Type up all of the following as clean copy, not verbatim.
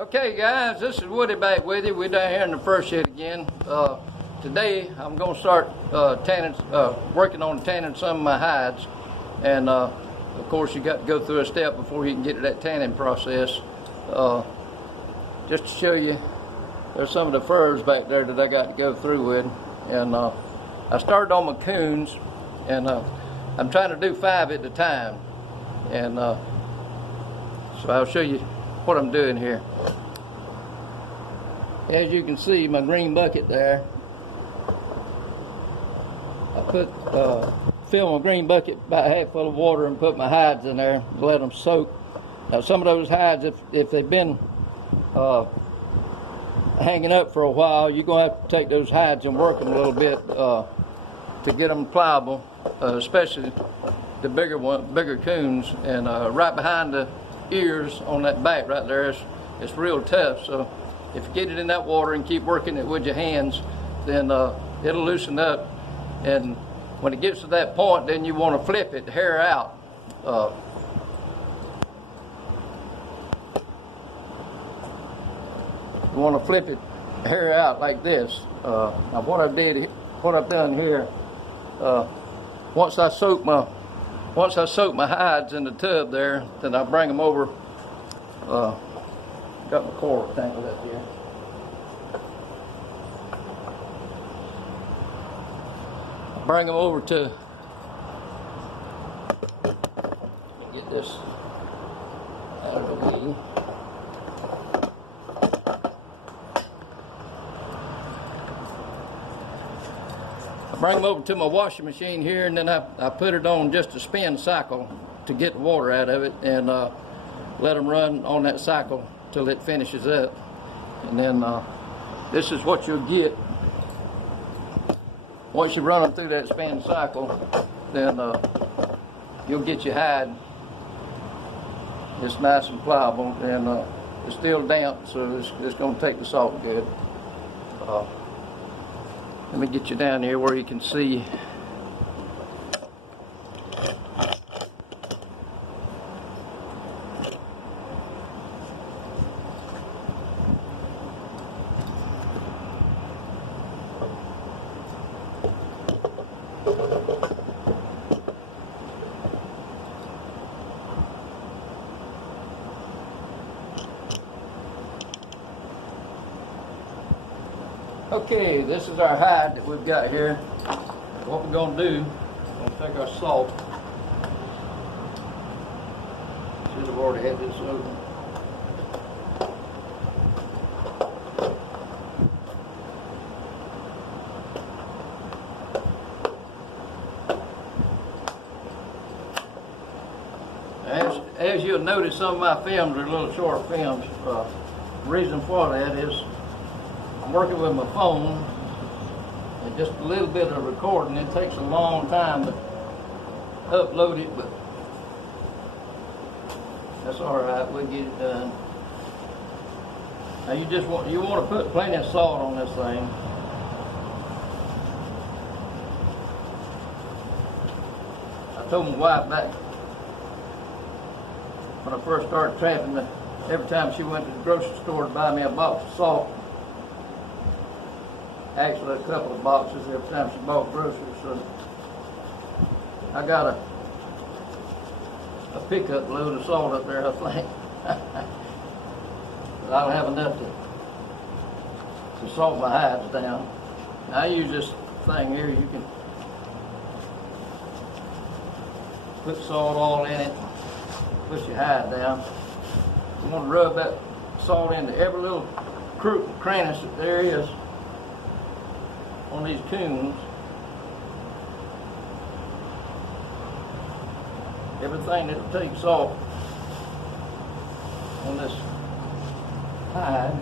Okay guys, this is Woody back with you. We're down here in the first shed again. Today I'm going to start working on tanning some of my hides, and of course you got to go through a step before you can get to that tanning process. Just to show you, there's some of the furs back there that I got to go through with, and I started on my coons, and I'm trying to do 5 at a time, and so I'll show you what I'm doing here. As you can see, my green bucket there, I fill my green bucket about half full of water and put my hides in there and let them soak. Now some of those hides, if they've been hanging up for a while, you're going to have to take those hides and work them a little bit to get them pliable, especially the bigger coons. And right behind the ears on that back right there, it's real tough. So if you get it in that water and keep working it with your hands, then it'll loosen up. And when it gets to that point, then you want to flip it, hair out. You want to flip it, hair out like this. Now what I've done here, once I soak my hides in the tub there, then I bring them over. Got my cord tangled up here. I bring them over to, get this out of the way. I bring them over to my washing machine here, and then I put it on just a spin cycle to get the water out of it, and let them run on that cycle till it finishes up. And then this is what you'll get once you run them through that spin cycle. Then you'll get your hide. It's nice and pliable, and it's still damp, so it's going to take the salt good. Let me get you down here where you can see. Okay, this is our hide that we've got here. What we're going to do, we're going to take our salt. Should have already had this open. As you'll notice, some of my films are little short films. The reason for that is I'm working with my phone, and just a little bit of recording. It takes a long time to upload it, but that's all right. We'll get it done. Now you want to put plenty of salt on this thing. I told my wife back when I first started trapping that every time she went to the grocery store to buy me a box of salt, actually a couple of boxes every time she bought groceries, so I got a pickup load of salt up there, I think. But I'll have enough to salt my hides down. Now I use this thing here. You can put salt all in it, push your hide down. You want to rub that salt into every little crevice that there is on these coons. Everything that takes salt on this hide,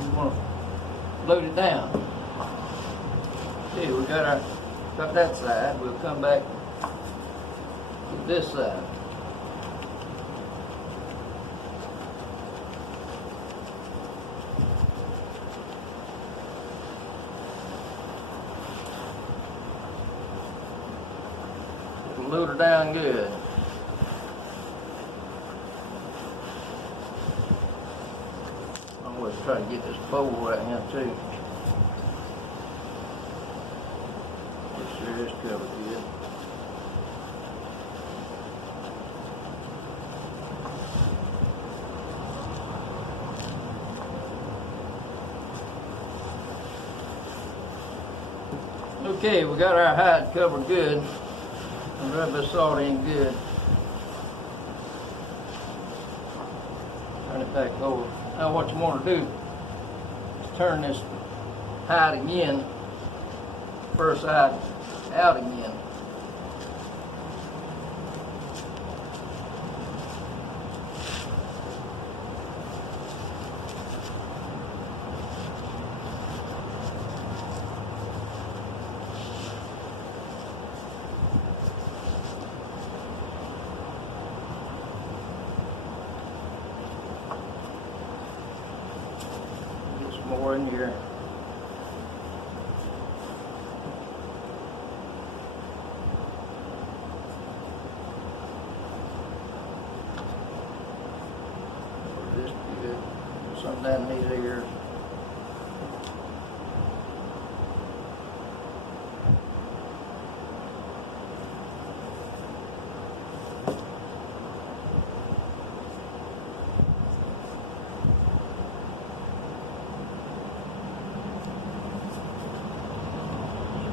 you want to load it down. Okay, we got that side. We'll come back to this side. Load her down good. try to get this pole right here too. Make sure this covered good. Okay, we got our hide covered good. And rub this salt in good. Turn it back over. Now what you want to do is turn this hide again, first side out again. More in here. This good. Some down these ears.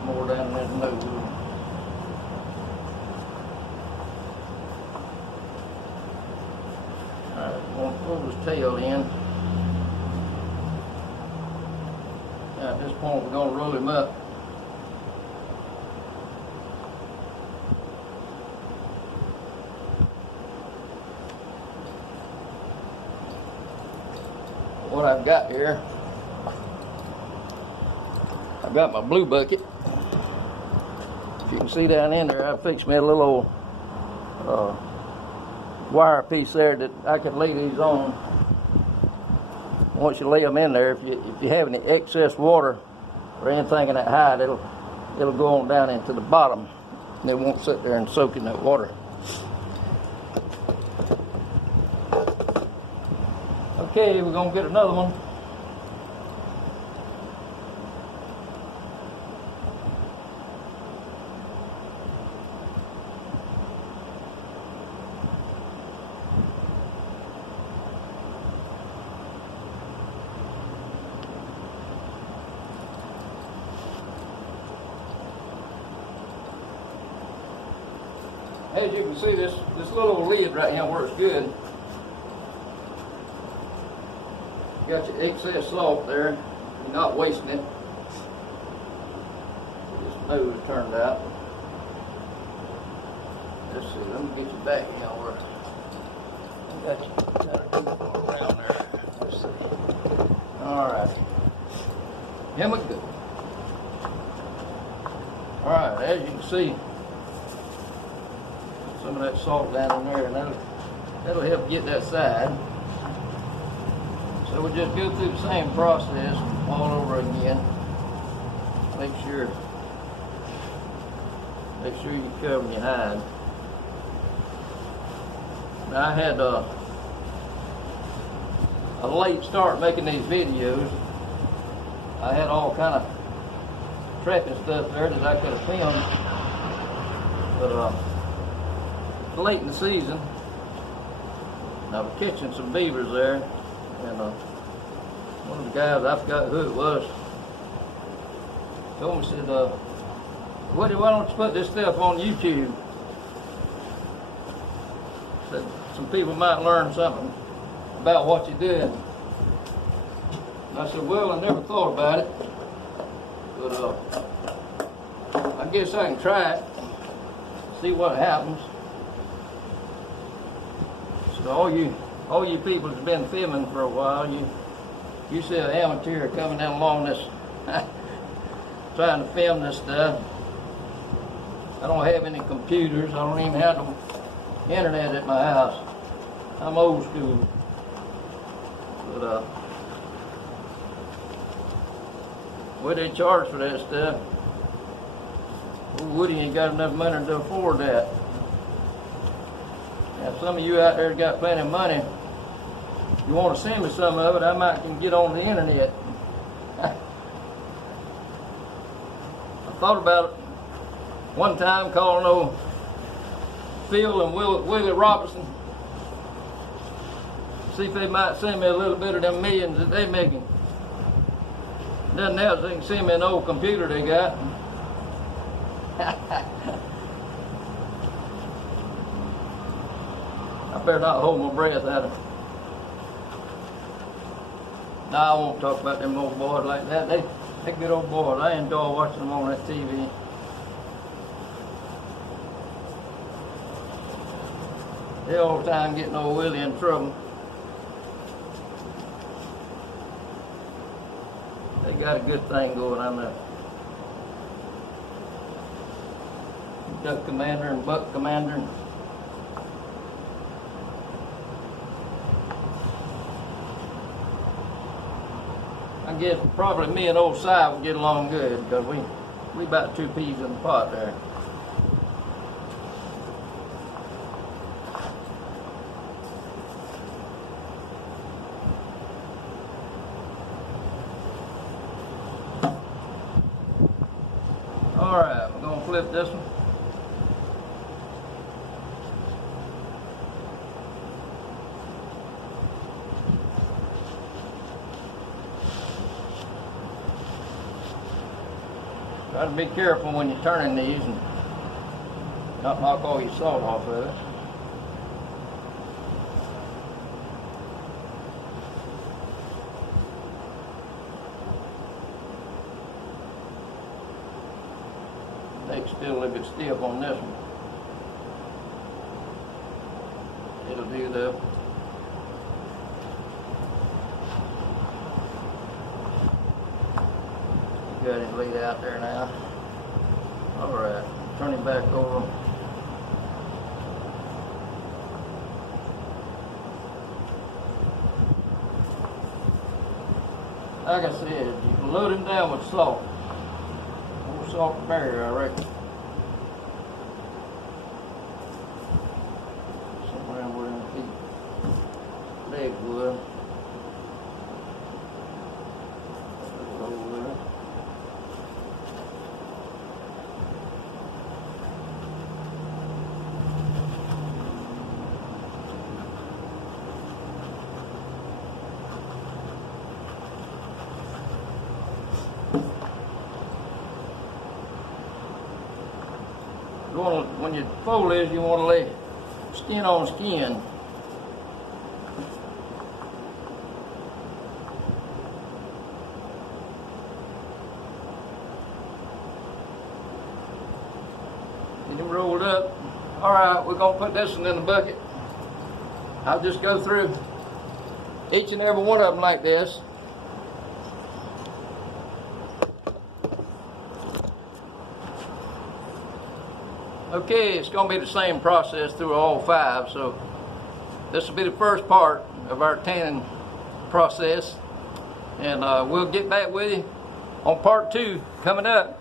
More down that nose. Alright, we're going to pull his tail in. Now at this point we're going to roll him up. What I've got here, I've got my blue bucket. If you can see down in there, I fixed me a little old wire piece there that I can lay these on. Once you lay them in there, if you have any excess water or anything in that hide, it'll go on down into the bottom, and it won't sit there and soak in that water. Okay, we're gonna get another one. As you can see, this little lid right here works good. Got your excess salt there. You're not wasting it. This nose turned out. Let's see, let me get you back here where I got you around there. Let's see. Alright. Here we go. Alright, as you can see, some of that salt down in there, and that'll help get that side. So we'll just go through the same process all over again. Make sure you cover your hide. Now I had a late start making these videos. I had all kind of trapping stuff there that I could have filmed, but late in the season, and I was catching some beavers there, and one of the guys, I forgot who it was, told me, said, Woody, why don't you put this stuff on YouTube? Said some people might learn something about what you're doing. And I said, well, I never thought about it, but I guess I can try it, see what happens. So all you people that's been filming for a while, you see an amateur coming down along this trying to film this stuff. I don't have any computers. I don't even have the internet at my house. I'm old school. But what they charge for that stuff? Woody ain't got enough money to afford that. Now some of you out there got plenty of money, you want to send me some of it, I might can get on the internet. I thought about it one time, calling old Phil and Willie Robertson, see if they might send me a little bit of them millions that they making. Nothing else, they can send me an old computer they got. I better not hold my breath at it. No, I won't talk about them old boys like that. They good old boys. I enjoy watching them on that TV. They all the time getting old Willie in trouble. They got a good thing going on there. Duck Commander and Buck Commander. I guess probably me and old Si would get along good because we about 2 peas in the pot there. All right, we're gonna flip this one. Try to be careful when you're turning these and not knock all your salt off of it. Neck's still a little bit stiff on this one. It'll do though. Got it laid out there now. All right, turn it back over. Like I said, you can load him down with salt. More salt and barrier, I reckon. Somewhere where them feet, leg would. When you fold this, you want to lay skin on skin. Get them rolled up. All right, we're gonna put this one in the bucket. I'll just go through each and every one of them like this. Okay, it's going to be the same process through all 5, so this will be the first part of our tanning process, and we'll get back with you on part 2 coming up.